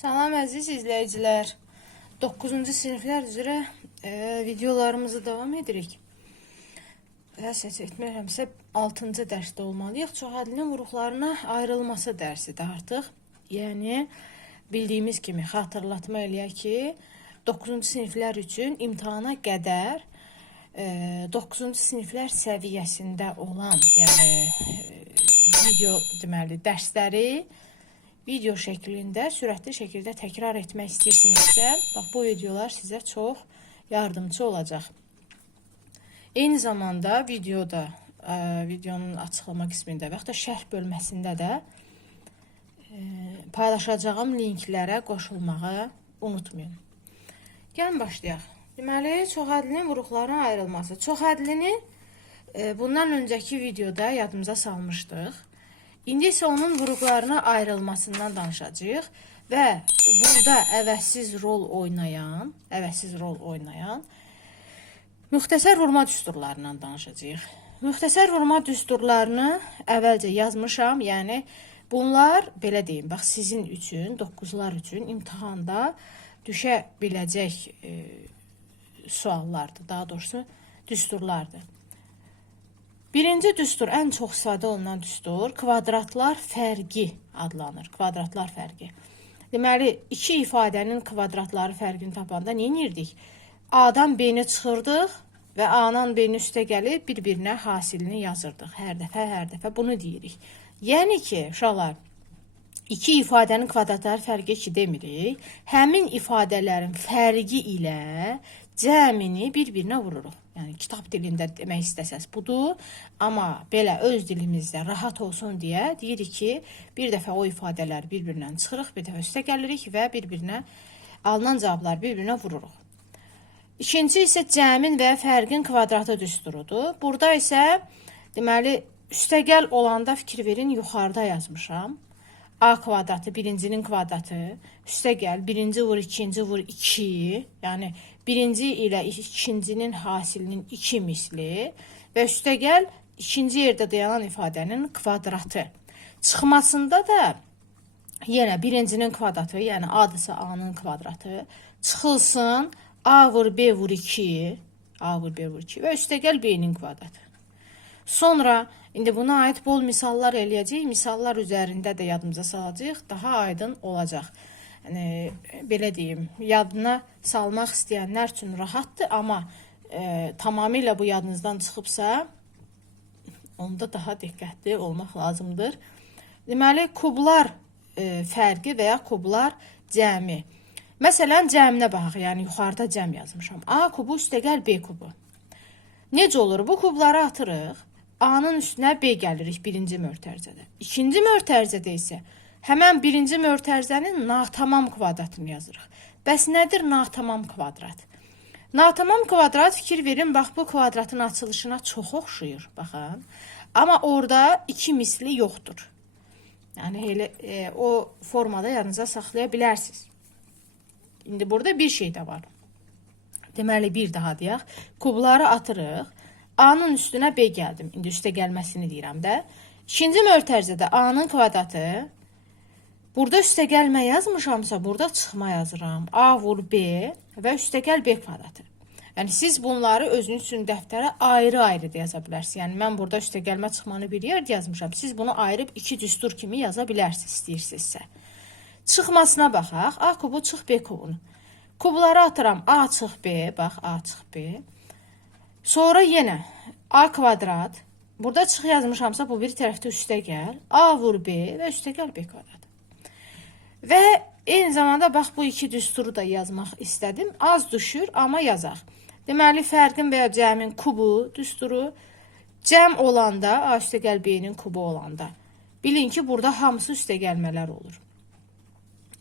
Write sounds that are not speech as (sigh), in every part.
Salam əziz izləyicilər. 9-cu siniflər üzrə e, videolarımızı davam edirik. Səs etmirəmsə 6-cı dərsdə olmalıyıq. Çoxadlının vuruqlarına ayrılması dərsidir artıq. Yəni bildiyimiz kimi xatırlatma eləyək ki, 9-cu siniflər üçün imtahana qədər e, 9-cu siniflər səviyyəsində olan, yəni e, video deməli dərsləri video şəklində, sürətli şəkildə təkrar etmək istəyirsinizsə, bax bu videolar sizə çox yardımcı olacaq. Eyni zamanda videoda, videonun açıqlama qismində və yaxud da şərh bölməsində də paylaşacağım linklərə qoşulmağı unutmayın. Gəlin başlayaq. Deməli, çoxhədlinin vuruqlarına ayrılması. Çoxhədlini bundan öncəki videoda yadımıza salmışdıq. İndi isə onun vuruqlarına ayrılmasından danışacağıq və burada əvəzsiz rol oynayan, əvəzsiz rol oynayan müxtəsər vurma düsturlarından danışacağıq. Müxtəsər vurma düsturlarını əvvəlcə yazmışam, yəni bunlar belə deyim, bax sizin üçün, 9-lar üçün imtahanda düşə biləcək e, suallardır, daha doğrusu düsturlardır. Birinci düstur ən çox istifadə olunan düstur kvadratlar fərqi adlanır. Kvadratlar fərqi. Deməli, iki ifadənin kvadratları fərqini tapanda nə edirdik? A-dan B-ni çıxırdıq və A-dan B-ni üstə gəlib bir-birinə hasilini yazırdıq. Hər dəfə, hər dəfə bunu deyirik. Yəni ki, uşaqlar, iki ifadənin kvadratları fərqi ki demirik. Həmin ifadələrin fərqi ilə cəmini bir-birinə vururuq. Yəni kitab dilində demək istəsəz budur, amma belə öz dilimizdə rahat olsun deyə deyirik ki, bir dəfə o ifadələri bir-birindən çıxırıq, bir dəfə üstə gəlirik və bir-birinə alınan cavablar bir-birinə vururuq. İkinci isə cəmin və fərqin kvadratı düsturudur. Burada isə deməli üstəgəl olanda fikir verin, yuxarıda yazmışam. A kvadratı birincinin kvadratı, üstə gəl, birinci vur, ikinci vur, iki, yəni birinci ilə ikincinin hasilinin iki misli və üstə gəl, ikinci yerdə dayanan ifadənin kvadratı. Çıxmasında da yenə birincinin kvadratı, yəni A-dırsa A-nın kvadratı çıxılsın, A vur B vur 2, A vur B vur 2 və üstə gəl B-nin kvadratı. Sonra indi buna aid bol misallar eləyəcəyik. Misallar üzərində də yadımıza salacağıq. Daha aydın olacaq. Yəni belə deyim, yadına salmaq istəyənlər üçün rahatdır, amma e, tamamilə bu yadınızdan çıxıbsa, onda daha diqqətli olmaq lazımdır. Deməli, kublar e, fərqi və ya kublar cəmi. Məsələn, cəminə baxaq, yəni yuxarıda cəm yazmışam. A kubu üstəgəl B kubu. Necə olur? Bu kubları atırıq. A-nın üstünə B gəlirik birinci mötərizədə. İkinci mötərizədə isə həmən birinci mötərizənin natamam kvadratını yazırıq. Bəs nədir natamam kvadrat? Natamam kvadrat fikir verin, bax bu kvadratın açılışına çox oxşuyur, baxın. Amma orada iki misli yoxdur. Yəni elə e, o formada yanınıza saxlaya bilərsiniz. İndi burada bir şey də var. Deməli bir daha deyək. Kubları atırıq. A-nın üstünə B gəldim. İndi üstə gəlməsini deyirəm də. İkinci mötərizədə A-nın kvadratı. Burada üstə gəlmə yazmışamsa, burada çıxma yazıram. A vur B və üstə gəl B kvadratı. Yəni siz bunları özünüz üçün dəftərə ayrı-ayrı da yaza bilərsiniz. Yəni mən burada üstə gəlmə çıxmanı bir yerdə yazmışam. Siz bunu ayırıb iki düstur kimi yaza bilərsiniz istəyirsinizsə. Çıxmasına baxaq. A kubu çıx B kubunu. Kubları atıram. A çıx B, bax A çıx B. Sonra yenə A kvadrat. Burada çıx yazmışamsa bu bir tərəfdə üstə gəl. A vur B və üstə gəl B kvadrat. Və eyni zamanda bax bu iki düsturu da yazmaq istədim. Az düşür, amma yazaq. Deməli fərqin və ya cəmin kubu düsturu cəm olanda A üstə gəl B-nin kubu olanda. Bilin ki, burada hamısı üstə gəlmələr olur.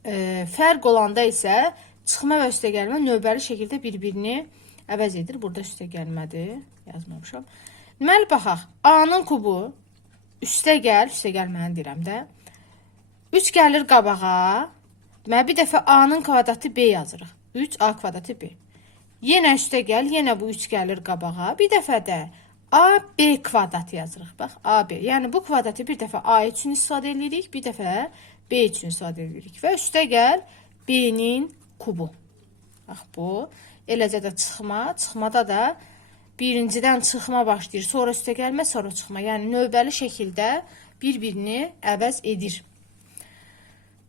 E, fərq olanda isə çıxma və üstə gəlmə növbəli şəkildə bir-birini əvəz edir. Burada üstə gəlmədi, yazmamışam. Deməli baxaq. A-nın kubu üstə gəl, üstə gəlməni deyirəm də. 3 gəlir qabağa. Deməli bir dəfə A-nın kvadratı B yazırıq. 3A kvadratı B. Yenə üstə gəl, yenə bu 3 gəlir qabağa. Bir dəfə də AB kvadrat yazırıq. Bax, AB. Yəni bu kvadratı bir dəfə A üçün istifadə edirik, bir dəfə B üçün istifadə edirik. Və üstə gəl, B-nin kubu. Bax bu. Eləcə də çıxma. Çıxmada da birincidən çıxma başlayır. Sonra üstə gəlmə, sonra çıxma. Yəni növbəli şəkildə bir-birini əvəz edir.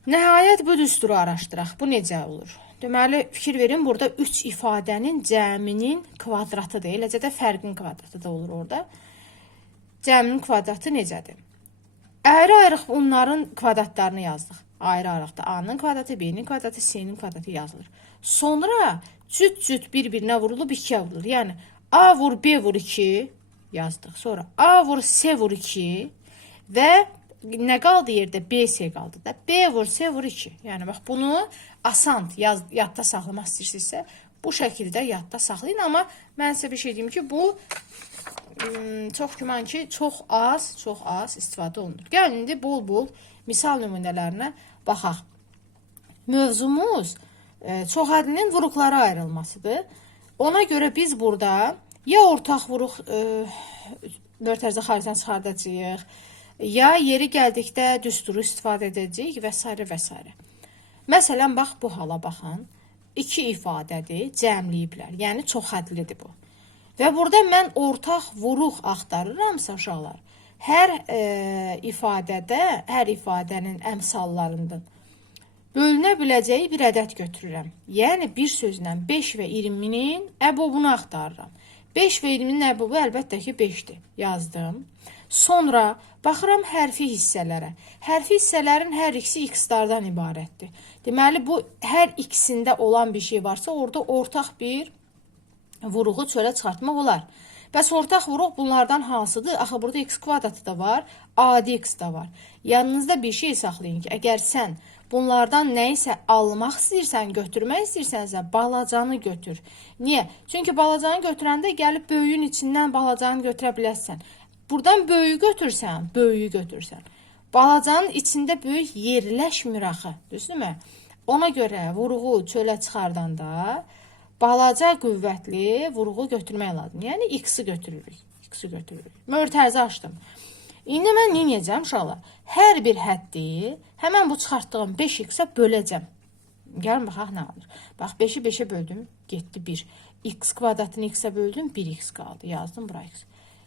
Nəhayət bu düsturu araşdıraq. Bu necə olur? Deməli, fikir verin, burada 3 ifadənin cəminin kvadratıdır. Eləcə də fərqin kvadratı da olur orada. Cəminin kvadratı necədir? Ayrı-ayrıq onların kvadratlarını yazdıq. Ayrı-ayrıqda A-nın kvadratı, B-nin kvadratı, C-nin kvadratı yazılır. Sonra cüt-cüt bir-birinə vurulub 2-yə vurulur. Yəni A vur B vur 2 yazdıq. Sonra A vur C vur 2 və nə qaldı yerdə? B C qaldı da. B vur C vur 2. Yəni bax bunu asan yaz, yadda saxlamaq istəyirsinizsə bu şəkildə yadda saxlayın, amma mən sizə bir şey deyim ki, bu ım, çox güman ki, çox az, çox az istifadə olunur. Gəlin indi bol-bol misal nümunələrinə baxaq. Mövzumuz e, çoxhədlinin vuruqlara ayrılmasıdır. Ona görə biz burada ya ortaq vuruq e, mörtəzə xaricdən çıxardacağıq, ya yeri gəldikdə düsturu istifadə edəcəyik və s. və s. Məsələn, bax bu hala baxın. İki ifadədir, cəmləyiblər. Yəni çoxhədlidir bu. Və burada mən ortaq vuruq axtarıramsa uşaqlar, hər e, ifadədə, hər ifadənin əmsallarından bölünə biləcəyi bir ədəd götürürəm. Yəni bir sözlə 5 və 20-nin əbobunu axtarıram. 5 və 20-nin əbobu əlbəttə ki 5-dir. Yazdım. Sonra baxıram hərfi hissələrə. Hərfi hissələrin hər ikisi x-lardan ibarətdir. Deməli bu hər ikisində olan bir şey varsa, orada ortaq bir vuruğu çölə çıxartmaq olar. Bəs ortaq vuruq bunlardan hansıdır? Axı burada x kvadratı da var, adi x da var. Yanınızda bir şey saxlayın ki, əgər sən bunlardan nə isə almaq istəyirsən, götürmək istəyirsənsə, balacanı götür. Niyə? Çünki balacanı götürəndə gəlib böyüyün içindən balacanı götürə bilərsən. Buradan böyüyü götürsən, böyüyü götürsən. Balacanın içində böyük yerləşmir axı, düzdürmü? Ona görə vuruğu çölə çıxardanda balaca qüvvətli vuruğu götürmək lazım. Yəni x-i götürürük. X-i götürürük. Mötərizə açdım. İndi mən nə edəcəm uşaqlar? Hər bir həddi həmin bu çıxartdığım 5x-ə böləcəm. Gəlin baxaq nə olur. Bax 5-i 5-ə böldüm, getdi 1. x kvadratını x-ə böldüm, 1x qaldı. Yazdım bura x.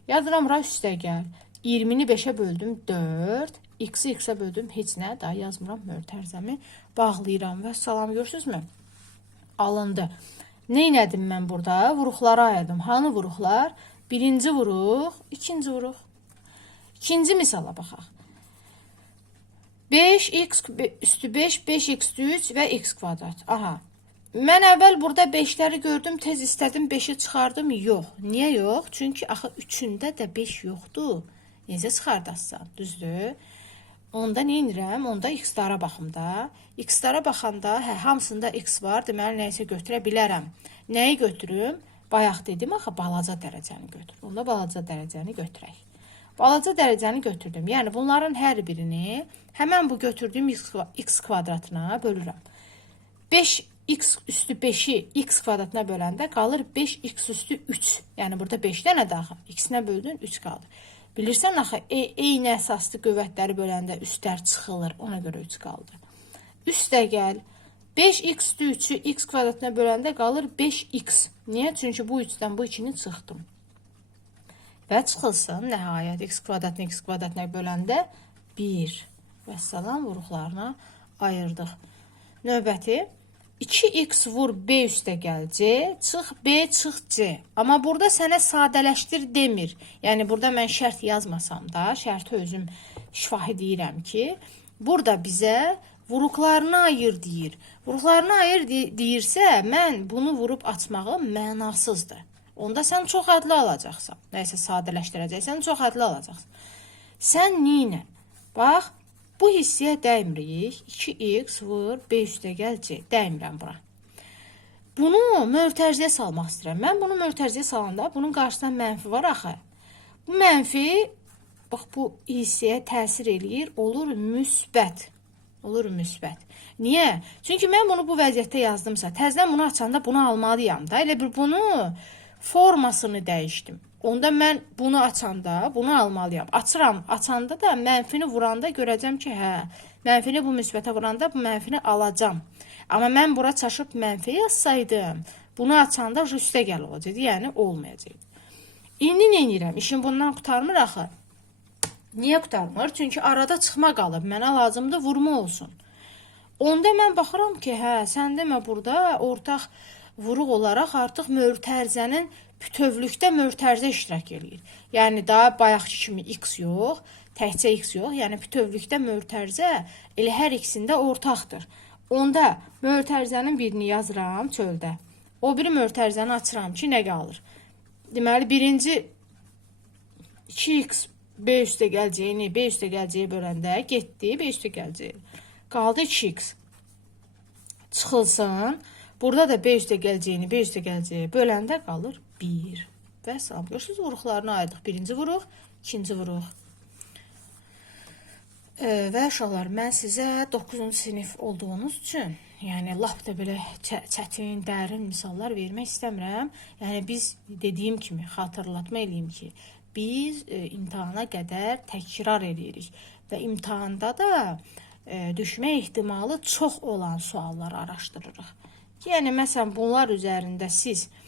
Yazıram bura üstə gəl. 20-ni 5-ə böldüm 4. X-i x-ə böldüm heç nə. Daha yazmıram mötərizəmi. Bağlayıram və salam görürsünüzmü? Alındı. Nə elədim mən burada? Vuruqlara ayırdım. Hanı vuruqlar? Birinci vuruq, ikinci vuruq. İkinci misala baxaq. 5x üstü 5, 5x üstü 3 və x kvadrat. Aha. Mən əvvəl burada 5-ləri gördüm, tez istədim 5-i çıxardım. Yox. Niyə yox? Çünki axı 3-ündə də 5 yoxdur. Necə çıxardasan? Düzdür? Onda nə edirəm? Onda x-lara baxım da. X-lara baxanda, hə, hamısında x var, deməli nə isə götürə bilərəm. Nəyi götürüm? Bayaq dedim axı balaca dərəcəni götür. Onda balaca dərəcəni götürək. Balaca dərəcəni götürdüm. Yəni bunların hər birini həmən bu götürdüyüm x, kvadratına bölürəm. 5x üstü 5-i x kvadratına böləndə qalır 5x üstü 3. Yəni burada 5 dənə daha. x-nə böldün 3 qaldı. Bilirsən axı e eyni əsaslı qüvvətləri böləndə üstlər çıxılır. Ona görə 3 qaldı. Üstə gəl. 5x üstü 3-ü x kvadratına böləndə qalır 5x. Niyə? Çünki bu 3-dən bu 2-ni çıxdım. Və çıxılsın nəhayət x kvadratını x kvadratına böləndə 1. Və salam vuruqlarına ayırdıq. Növbəti 2x vur b üstə gəl c, çıx b, çıx c. Amma burada sənə sadələşdir demir. Yəni burada mən şərt yazmasam da, şərti özüm şifahi deyirəm ki, burada bizə vuruqlarını ayır deyir. Vuruqlarını ayır de deyirsə, mən bunu vurub açmağım mənasızdır. Onda sən çox adlı alacaqsan. Nəyisə sadələşdirəcəksən, çox adlı alacaqsan. Sən neylə? Bax, bu hissəyə dəymirik. 2x vur, 5 üstə gəl c. Dəymirəm bura. Bunu mötərizəyə salmaq istəyirəm. Mən bunu mötərizəyə salanda bunun qarşısında mənfi var axı. Bu mənfi bax bu hissəyə təsir eləyir, olur müsbət. Olur müsbət. Niyə? Çünki mən bunu bu vəziyyətdə yazdımsa, təzədən bunu açanda bunu almalıyam da. Elə bir bunu formasını dəyişdim. Onda mən bunu açanda, bunu almalıyam. Açıram, açanda da mənfini vuranda görəcəm ki, hə, mənfini bu müsbətə vuranda bu mənfini alacam. Amma mən bura çaşıb mənfi yazsaydım, bunu açanda üstə gəl olacaqdı, yəni olmayacaqdı. İndi nə edirəm? İşim bundan qurtarmır axı. Niyə qurtarmır? Çünki arada çıxma qalıb. Mənə lazımdır vurma olsun. Onda mən baxıram ki, hə, sən demə burada ortaq vuruq olaraq artıq mötərizənin bütövlükdə mötərizə iştirak eləyir. Yəni daha bayaqki kimi x yox, təkcə x yox, yəni bütövlükdə mötərizə elə hər ikisində ortaqdır. Onda mötərizənin birini yazıram çöldə. O biri mötərizəni açıram ki, nə qalır? Deməli, birinci 2x b üstə gələcəyini b üstə gələcəyi böləndə getdi b üstə gələcəyi. Qaldı 2x. Çıxılsın. Burada da b üstə gələcəyini b üstə gələcəyi böləndə qalır 1. Və salam. Görürsüz vuruqlarına ayırdıq. Birinci vuruq, ikinci vuruq. Ee, və uşaqlar, mən sizə 9-cu sinif olduğunuz üçün, yəni lap da belə çə- çətin, dərin misallar vermək istəmirəm. Yəni biz dediyim kimi xatırlatma eləyim ki, biz e, imtahana qədər təkrar eləyirik və imtahanda da e, düşmə ehtimalı çox olan sualları araşdırırıq. Yəni məsələn bunlar üzərində siz e,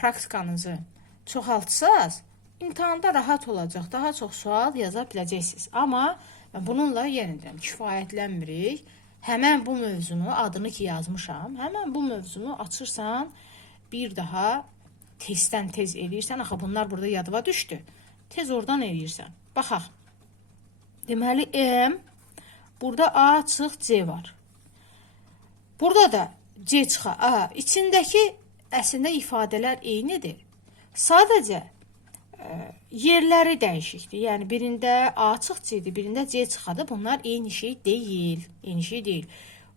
praktikanızı çoxaltsaz, imtahanda rahat olacaq, daha çox sual yaza biləcəksiniz. Amma bununla yenə deyirəm, kifayətlənmirik. Həmən bu mövzunu adını ki yazmışam, həmən bu mövzunu açırsan, bir daha tezdən tez eləyirsən. Axı bunlar burada yadıma düşdü. Tez oradan eləyirsən. Baxaq. Deməli M burada A açıq C var. Burada da C çıxa. A, içindəki əslində ifadələr eynidir. Sadəcə ə, yerləri dəyişikdir. Yəni birində A açıq C-dir, C çıxadır. Bunlar eyni şey deyil. Eyni şey deyil.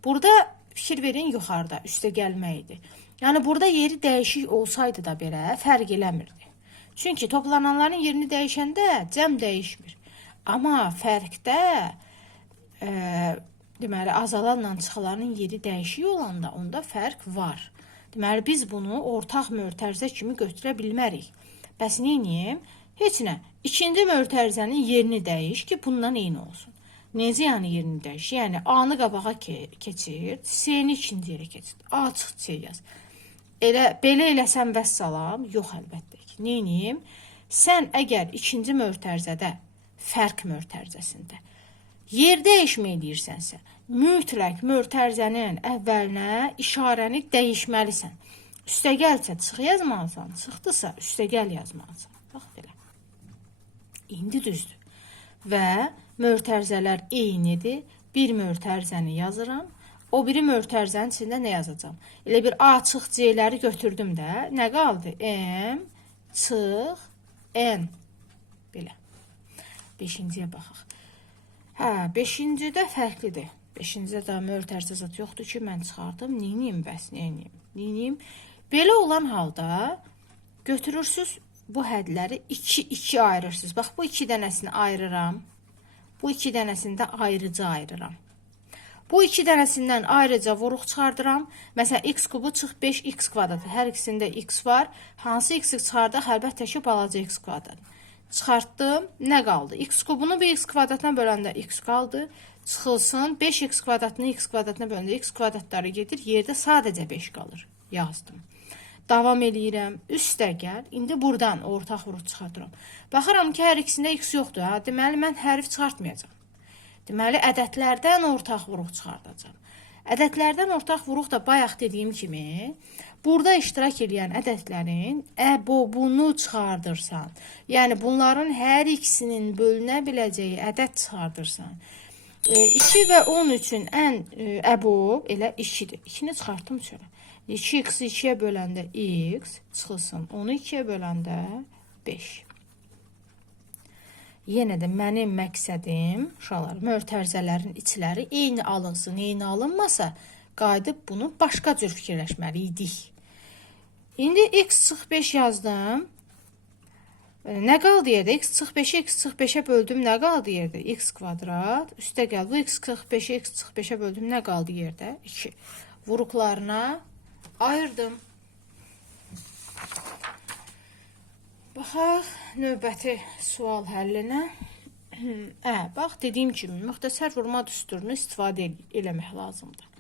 Burada fikir verin yuxarıda üstə gəlməkdir. Yəni burada yeri dəyişik olsaydı da belə fərq eləmirdi. Çünki toplananların yerini dəyişəndə cəm dəyişmir. Amma fərqdə e, deməli azalanla çıxalanın yeri dəyişik olanda onda fərq var. Deməli biz bunu ortaq mötərizə kimi götürə bilmərik. Bəs edeyim? Heç nə. İkinci mötərizənin yerini dəyiş ki, bundan eyni olsun. Necə yəni yerini dəyiş? Yəni A-nı qabağa ke keçir, C-ni ikinci yerə keçir. A açıq C yaz. Elə belə eləsəm vəssalam? Yox əlbəttə ki. Edeyim? Sən əgər ikinci mötərizədə fərq mötərizəsində yer dəyişmə edirsənsə, mütləq mötərizənin əvvəlinə işarəni dəyişməlisən. Üstəgəlsə çıx yazmalısan, çıxdısa üstəgəl yazmalısan. Bax belə. İndi düzdür. Və mötərizələr eynidir. Bir mötərizəni yazıram. O biri mötərizənin içində nə yazacağam? Elə bir A çıx C-ləri götürdüm də. Nə qaldı? M çıx N. Belə. 5-ciyə baxaq. Hə, 5-cidə fərqlidir. 5-cidə də mötərizə zət yoxdur ki, mən çıxardım. Neyniyim bəs, neyniyim? Neyniyim? Belə olan halda götürürsüz bu hədləri 2-2 ayırırsınız. Bax, bu 2 dənəsini ayırıram. Bu 2 dənəsini də ayrıca ayırıram. Bu iki dənəsindən ayrıca vuruq çıxardıram. Məsələn, x kubu çıx 5x kvadratı. Hər ikisində x var. Hansı x-i çıxardıq? Əlbəttə ki, balaca x kvadrat. Çıxartdım. Nə qaldı? x kubunu bir x kvadratına böləndə x qaldı. Çıxılsın. 5x kvadratını x kvadratına böləndə x kvadratları gedir. Yerdə sadəcə 5 qalır. Yazdım. Davam eləyirəm. Üstə gəl. İndi burdan ortaq vuruq çıxardıram. Baxıram ki, hər ikisində x yoxdur. Ha? Deməli, mən hərf çıxartmayacağam. Deməli, ədədlərdən ortaq vuruq çıxardacağam. Ədədlərdən ortaq vuruq da bayaq dediyim kimi, burada iştirak edən ədədlərin əbobunu çıxardırsan. Yəni bunların hər ikisinin bölünə biləcəyi ədəd çıxardırsan. 2 və 10 üçün ən e, əbob elə 2-dir. 2-ni çıxartdım çölə. 2x-i 2-yə böləndə x çıxılsın. 10-u 2-yə böləndə 5. Yenə də mənim məqsədim uşaqlar mötərizələrin içləri eyni alınsın, eyni alınmasa qayıdıb bunu başqa cür fikirləşməli idik. İndi x çıx 5 yazdım. E, Nə qaldı yerdə? x çıx 5-i x çıx 5-ə böldüm. Nə qaldı yerdə? x kvadrat. Üstə gəl. Bu x çıx 5-i x çıx 5-ə böldüm. Nə qaldı yerdə? 2. Vuruqlarına ayırdım. Baxaq növbəti sual həllinə. (clears throat) Hə, bax dediyim kimi müxtəsər vurma düsturunu istifadə el eləmək lazımdır.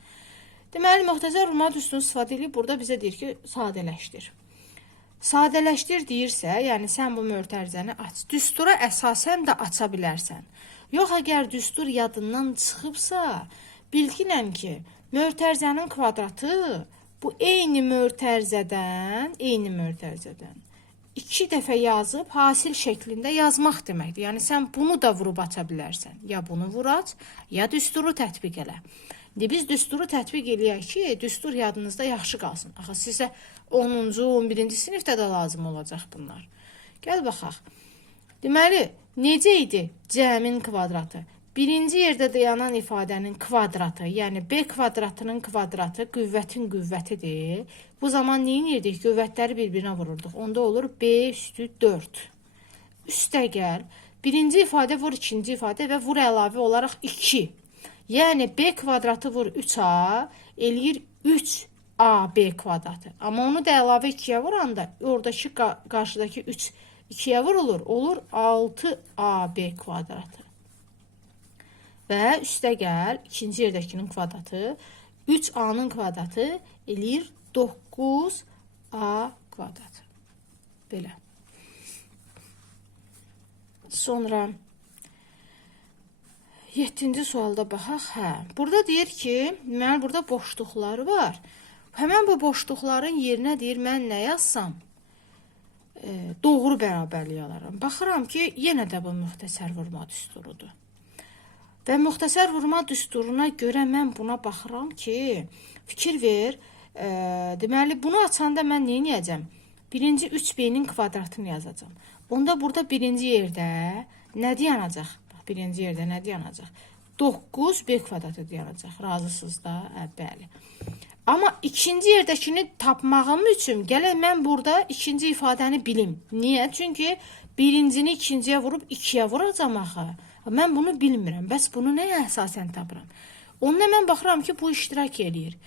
Deməli, müxtəsər vurma düsturunu istifadə edib burada bizə deyir ki, sadələşdir. Sadələşdir deyirsə, yəni sən bu mötərizəni aç. Düstura əsasən də aça bilərsən. Yox, əgər düstur yadından çıxıbsa, bilginən ki, mötərizənin kvadratı bu eyni mötərizədən, eyni mötərizədən iki dəfə yazıb hasil şəklində yazmaq deməkdir. Yəni sən bunu da vurub aça bilərsən. Ya bunu vur aç, ya düsturu tətbiq elə. İndi biz düsturu tətbiq eləyək ki, düstur yadınızda yaxşı qalsın. Axı sizə 10-cu, 11-ci sinifdə də lazım olacaq bunlar. Gəl baxaq. Deməli, necə idi cəmin kvadratı? Birinci yerdə dayanan ifadənin kvadratı, yəni b kvadratının kvadratı qüvvətin qüvvətidir. Bu zaman nə edirdik? Qüvvətləri bir-birinə vururduq. Onda olur b üstü 4. Üstə gəl. Birinci ifadə vur ikinci ifadə və vur əlavə olaraq 2. Yəni b kvadratı vur 3a eləyir 3ab kvadratı. Amma onu da əlavə 2-yə vuranda oradakı qarşıdakı 3 2-yə vurulur. Olur 6ab kvadratı. Və üstə gəl, ikinci yerdəkinin kvadratı 3a-nın kvadratı eləyir 9a kvadrat. Belə. Sonra 7-ci sualda baxaq. Hə, burada deyir ki, mən burada boşluqları var. Həmən bu boşluqların yerinə deyir mən nə yazsam? E, doğru bərabərlik alaram. Baxıram ki, yenə də bu müxtəsər vurma düsturudur. Və müxtəsər vurma düsturuna görə mən buna baxıram ki, fikir ver. E, deməli bunu açanda mən nə edəcəm? Birinci 3b-nin kvadratını yazacağam. Onda burada birinci yerdə nə dayanacaq? Birinci yerdə nə dayanacaq? 9b kvadratı dayanacaq. Razısınız da? Hə, bəli. Amma ikinci yerdəkini tapmağım üçün gələk mən burada ikinci ifadəni bilim. Niyə? Çünki birincini ikinciyə vurub ikiyə vuracam axı. Mən bunu bilmirəm. Bəs bunu nəyə əsasən tapıram? Onunla mən baxıram ki, bu iştirak eləyir.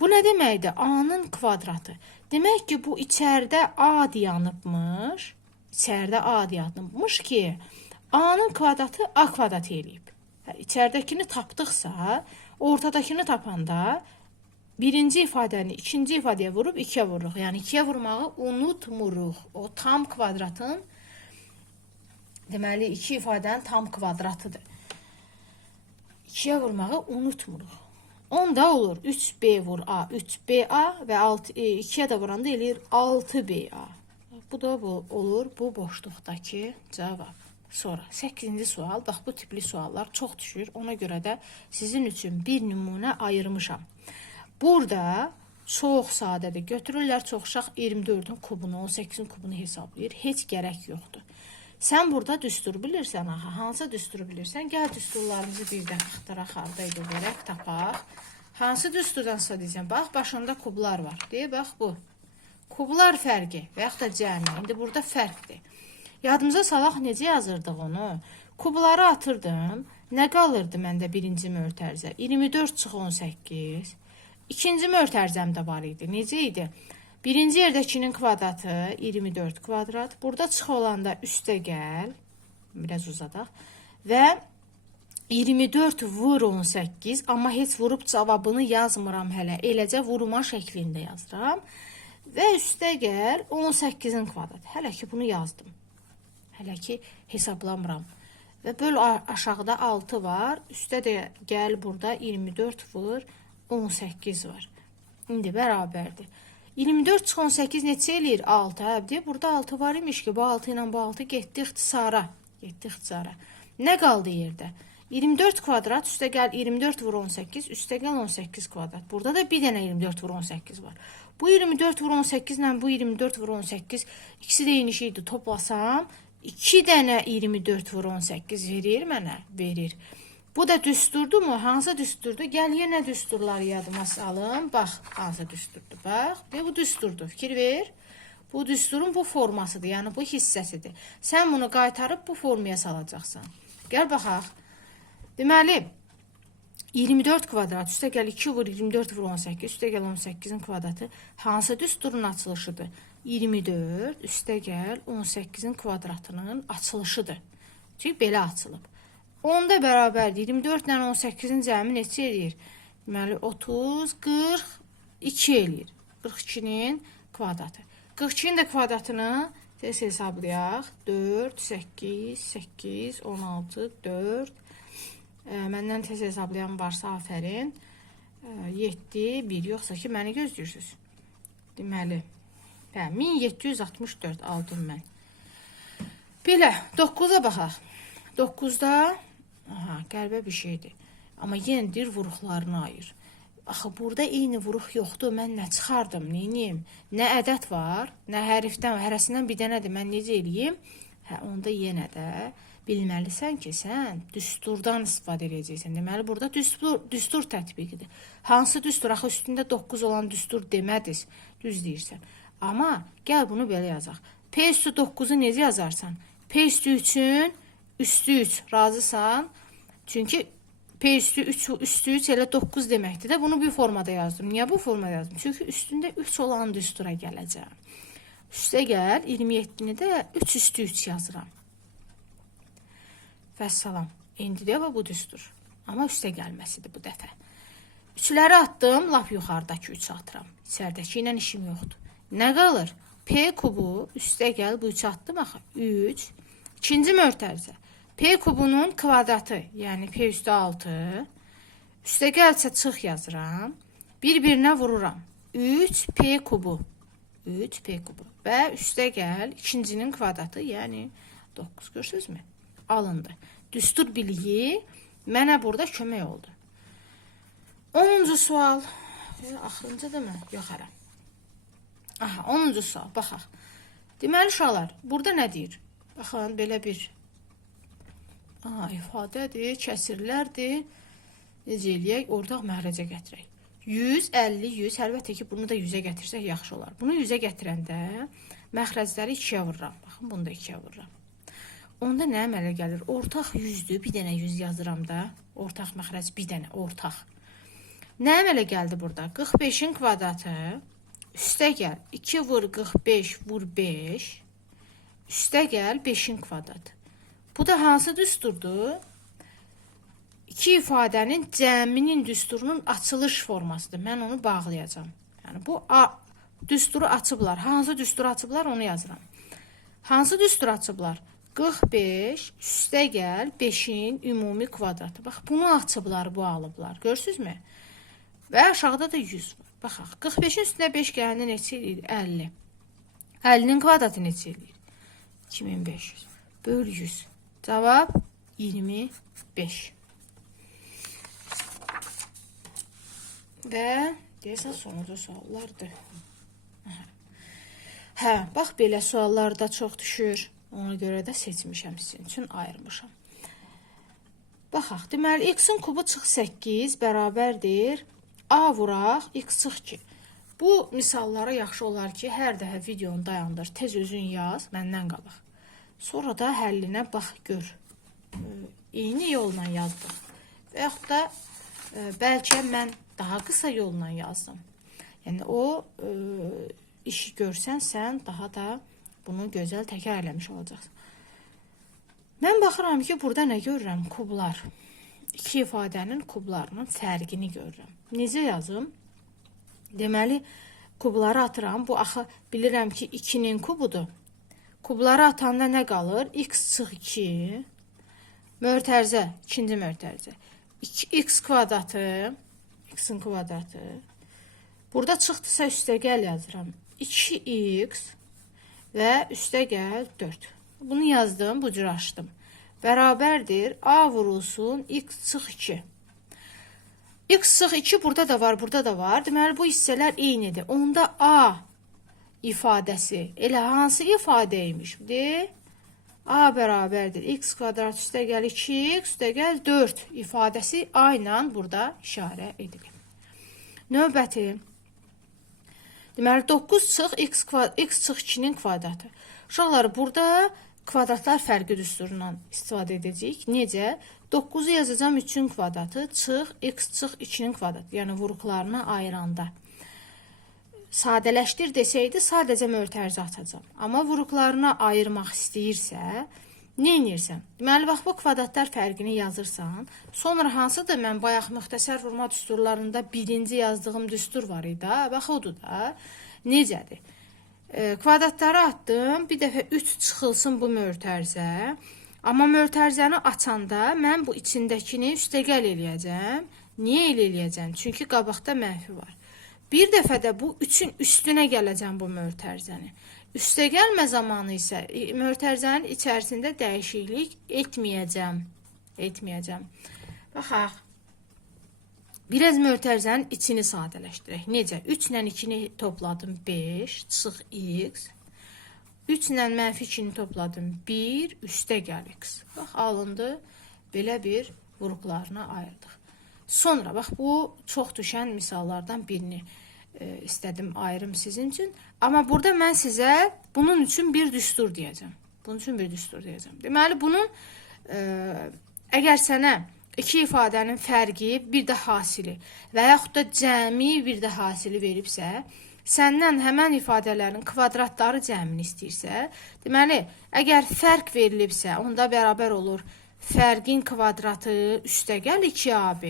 Bu nə deməkdir? A-nın kvadratı. Demək ki, bu içəridə A dayanıbmış. İçəridə A dayanıbmış ki, A-nın kvadratı A kvadrat eləyib. İçəridəkini tapdıqsa, ortadakını tapanda birinci ifadəni ikinci ifadəyə vurub ikiyə vururuq. Yəni ikiyə vurmağı unutmuruq. O tam kvadratın deməli iki ifadənin tam kvadratıdır. İkiyə vurmağı unutmuruq. Onda olur 3b vur a 3ba və 6 e, 2-yə də vuranda eləyir 6ba. Bu da bu olur bu boşluqdakı cavab. Sonra 8-ci sual. Bax bu tipli suallar çox düşür. Ona görə də sizin üçün bir nümunə ayırmışam. Burada çox sadədir. Götürürlər çox uşaq 24-ün kubunu, 18-in kubunu hesablayır. Heç gərək yoxdur. Sən burada düstur bilirsən axı. Hansı düsturu bilirsən? Gəl düsturlarımızı birdən axtaraq, hardaydı verək, tapaq. Hansı düsturdansa deyəcəm. Bax, başında kublar var. Deyə, bax bu. Kublar fərqi və yaxud da cəmi. İndi burada fərqdir. Yadımıza salaq necə yazırdıq onu? Kubları atırdım. Nə qalırdı məndə birinci mötərizə? 24 çıx 18. İkinci mötərizəm də var idi. Necə idi? Birinci yerdəkinin kvadratı 24 kvadrat. Burada çıx olanda üstə gəl. Biraz uzadaq. Və 24 vur 18. Amma heç vurub cavabını yazmıram hələ. Eləcə vurma şəklində yazıram. Və üstə gəl 18-in kvadratı. Hələ ki bunu yazdım. Hələ ki hesablamıram. Və böl aşağıda 6 var. Üstə də gəl burada 24 vur 18 var. İndi bərabərdir. 24 çıx 18 neçə eləyir? 6. Hə, deyə burada 6 var imiş ki, bu 6 ilə bu 6 getdi ixtisara. Getdi ixtisara. Nə qaldı yerdə? 24 kvadrat üstə gəl 24 vur 18, üstə gəl 18 kvadrat. Burada da bir dənə 24 vur 18 var. Bu 24 vur 18 ilə bu 24 vur 18 ikisi də eyni şeydir. Toplasam 2 dənə 24 vur 18 verir mənə? Verir. Bu da düsturdu mu? Hansı düsturdu? Gel yine düsturları yadıma salın. Bax, hansı düsturdu? Bax, de bu düsturdu. Fikir ver. Bu düsturun bu formasıdır. Yəni bu hissəsidir. Sən bunu qaytarıb bu formaya salacaqsan. Gəl baxaq. Deməli, 24 kvadrat üstə gəl 2 vur 24 vur 18 üstə gəl 18-in kvadratı hansı düsturun açılışıdır? 24 üstə gəl 18-in kvadratının açılışıdır. Çünki belə açılıb. Onda bərabərdir. 24 ilə 18-in cəmi neçə eləyir? Deməli 30, 42 eləyir. 42-nin kvadratı. 42-nin də kvadratını tez hesablayaq. 4, 8, 8, 16, 4. E, məndən tez hesablayan varsa afərin. E, 7, 1 yoxsa ki məni gözləyirsiniz. Deməli, hə 1764 aldım mən. Belə 9-a baxaq. 9-da aha, qəribə bir şeydir. Amma yenə dir vuruqlarını ayır. Axı burada eyni vuruq yoxdur. Mən nə çıxardım, neyniyim? Nə ədəd var, nə hərfdən, hərəsindən bir dənədir. Mən necə eləyim? Hə, onda yenə də bilməlisən ki, sən düsturdan istifadə edəcəksən. Deməli burada düstur düstur tətbiqidir. Hansı düstur? Axı üstündə 9 olan düstur demədiniz. Düz deyirsən. Amma gəl bunu belə yazaq. P üstü 9-u necə yazarsan? P üstü 3-ün üstü 3 razısan? Çünki P üstü 3 üstü 3 elə 9 deməkdir də bunu bir formada yazdım. Niyə bu formada yazdım? Çünki üstündə 3 olan düstura gələcəm. Üstə gəl 27-ni də 3 üstü 3 yazıram. Vəssalam. İndi də bu düstur. Amma üstə gəlməsidir bu dəfə. Üçləri atdım, lap yuxarıdakı 3 atıram. İçəridəki ilə işim yoxdur. Nə qalır? P kubu üstə gəl bu 3 atdım axı. 3. İkinci mörtərizə. P kubunun kvadratı, yəni P üstü 6. Üstə gəlsə çıx yazıram. Bir-birinə vururam. 3 P kubu. 3 P kubu. Və üstə gəl ikincinin kvadratı, yəni 9 görürsünüzmü? Alındı. Düstur biliyi mənə burada kömək oldu. 10-cu sual. Axırıncı da mı? Yox hələ. Aha, 10-cu sual. Baxaq. Deməli uşaqlar, burada nə deyir? Baxın, belə bir Aha, ifadədir, kəsirlərdir. Necə eləyək? Ortaq məhrəcə gətirək. 150, 100. Əlbəttə ki, bunu da 100-ə gətirsək yaxşı olar. Bunu 100-ə gətirəndə məxrəcləri 2-yə vururam. Baxın, bunu da 2-yə vururam. Onda nə əmələ gəlir? Ortaq 100-dür. Bir dənə 100 yazıram da. Ortaq məxrəc bir dənə, ortaq. Nə əmələ gəldi burada? 45-in kvadratı üstə gəl. 2 vur 45 vur 5. Üstə gəl 5-in kvadratı. Bu da hansı düsturdur? İki ifadənin cəminin düsturunun açılış formasıdır. Mən onu bağlayacağam. Yəni bu a, düsturu açıblar. Hansı düsturu açıblar onu yazıram. Hansı düstur açıblar? 45 üstə gəl 5-in ümumi kvadratı. Bax bunu açıblar, bu alıblar. Görürsüzmü? Və aşağıda da 100 var. Baxaq. 45-in üstünə 5 gələndə neçə eləyir? 50. 50-nin kvadratı neçə eləyir? 2500. Böl 100. Cavab 25. Və deyəsən sonuncu suallardır. Hə, bax belə suallar da çox düşür. Ona görə də seçmişəm sizin üçün ayırmışam. Baxaq, deməli x-in kubu çıx 8 bərabərdir a vuraq x çıx 2. Bu misallara yaxşı olar ki, hər dəfə videonu dayandır, tez özün yaz, məndən qalıq. Sonra da həllinə bax, gör. Eyni yolla yazdıq. Və yaxud da e, bəlkə mən daha qısa yolla yazdım. Yəni o işi görsən sən daha da bunu gözəl təkrar eləmiş olacaqsan. Mən baxıram ki, burada nə görürəm? Kublar. İki ifadənin kublarının fərqini görürəm. Necə yazım? Deməli, kubları atıram. Bu axı bilirəm ki, 2-nin kubudur. Kubları atanda nə qalır? x çıx 2 mötərizə, ikinci mötərizə. 2x kvadratı, x-in kvadratı. Burada çıxdısa üstə gəl yazıram. 2x və üstə gəl 4. Bunu yazdım, bu cür açdım. Bərabərdir a vurulsun x çıx 2. x çıx 2 burada da var, burada da var. Deməli bu hissələr eynidir. Onda a ifadəsi elə hansı ifadəymişdi? a bərabərdir x kvadrat üstə gəl 2x üstə gəl 4 ifadəsi a ilə burada işarə edilib. Növbəti Deməli 9 çıx x kvadrat x çıx 2-nin kvadratı. Uşaqlar burada kvadratlar fərqi düsturundan istifadə edəcəyik. Necə? 9-u yazacağam 3-ün kvadratı, çıx x çıx 2-nin kvadratı, yəni vuruqlarını ayıranda. Sadələşdir desəydi, sadəcə mötərizə açacağam. Amma vuruqlarına ayırmaq istəyirsə, nə edirsən? Deməli, bax bu kvadratlar fərqini yazırsan, sonra hansıdır mən bayaq müxtəsər vurma düsturlarında birinci yazdığım düstur var idi, bax odur da. Necədir? E, kvadratları atdım, bir dəfə 3 çıxılsın bu mötərizə. Amma mötərizəni açanda mən bu içindəkini üstəgəl eləyəcəm. Niyə elə eləyəcəm? Çünki qabaqda mənfi var. Bir dəfə də bu 3-ün üstünə gələcəm bu mötərizəni. Üstə gəlmə zamanı isə e, mötərizənin içərisində dəyişiklik etməyəcəm. Etməyəcəm. Baxaq. Biraz mötərizənin içini sadələşdirək. Necə? 3 ilə 2-ni topladım 5, çıx x. 3 ilə mənfi 2-ni topladım 1, üstə gəl x. Bax, alındı. Belə bir vuruqlarına ayırdıq. Sonra bax bu çox düşən misallardan birini e, istədim ayırım sizin üçün. Amma burada mən sizə bunun üçün bir düstur deyəcəm. Bunun üçün bir düstur deyəcəm. Deməli bunun e, əgər iki ifadənin fərqi, bir də hasili və yaxud da cəmi bir də hasili veribsə, səndən həmən ifadələrin kvadratları cəmini istəyirsə, deməli, əgər fərq verilibsə, onda bərabər olur fərqin kvadratı üstəgəl 2AB.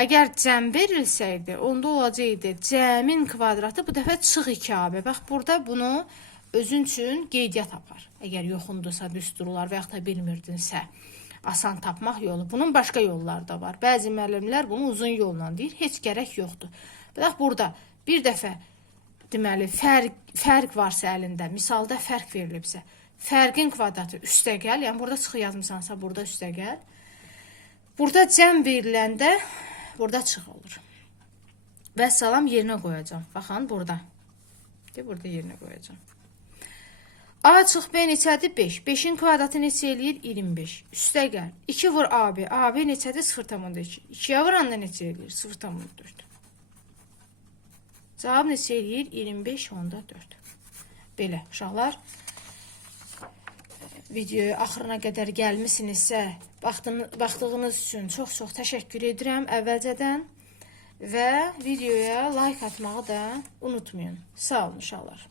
Əgər cəm verilsəydi, onda olacaqdı cəmin kvadratı bu dəfə çıx 2AB. Bax burada bunu özün üçün qeydiyyat apar. Əgər yoxundursa düsturlar və yaxud da bilmirdinsə asan tapmaq yolu. Bunun başqa yolları da var. Bəzi müəllimlər bunu uzun yolla deyir, heç gərək yoxdur. Bax burada bir dəfə deməli fərq fərq varsa əlində, misalda fərq verilibsə, fərqin kvadratı üstəgəl, yəni burada çıx yazmısansa, burada üstəgəl. Burada cəm veriləndə burada çıx olur. Və salam yerinə qoyacağam. Baxın burada. De burada yerinə qoyacağam. A çıx B neçədir? 5. 5-in kvadratı neçə eləyir? 25. Üstə gəl. 2 vur AB. AB neçədir? 0,2. 2-yə vuranda neçə eləyir? 0,4. Cavab neçə eləyir? 25 onda 4. Belə uşaqlar videoyu axırına qədər gəlmisinizsə, baxdığınız üçün çox-çox təşəkkür edirəm əvvəlcədən və videoya like atmağı da unutmayın. Sağ olun uşaqlar.